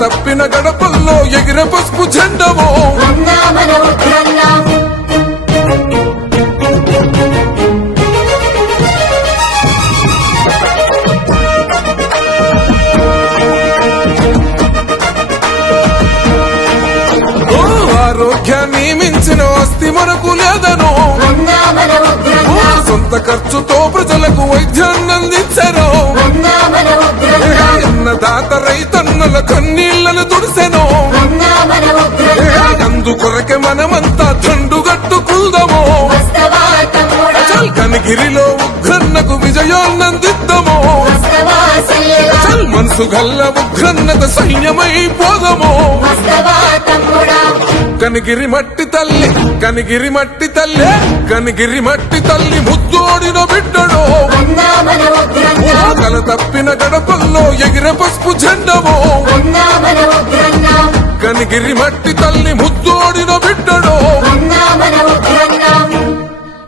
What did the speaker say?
తప్పిన గడపల్లో ఎగిరే పసుపు జెండవో ఆరోగ్యాన్ని మించిన ఆస్తి మనకు లేదను సొంత ఖర్చుతో ప్రజలకు వైద్యాన్ని అందించను అన్నదాత రైతన్నల కన్నీళ్లను తుడిసెను అందుకొరకే మనమంతా దండుగట్టుకుందాము కనిగిరిలో ఉగ్రన్నకు విజయాన్నందిద్దాము మనసు గల్ల ఉగ్రన్నత సైన్యమైపోదాము కనిగిరి మట్టి తల్లి కనిగిరి మట్టి తల్లి కనిగిరి మట్టి తల్లి ముద్దోడిన బిడ్డడు కల తప్పిన గడపల్లో ఎగిరే పసుపు జెండవో కనిగిరి మట్టి తల్లి ముద్దోడిన బిడ్డడు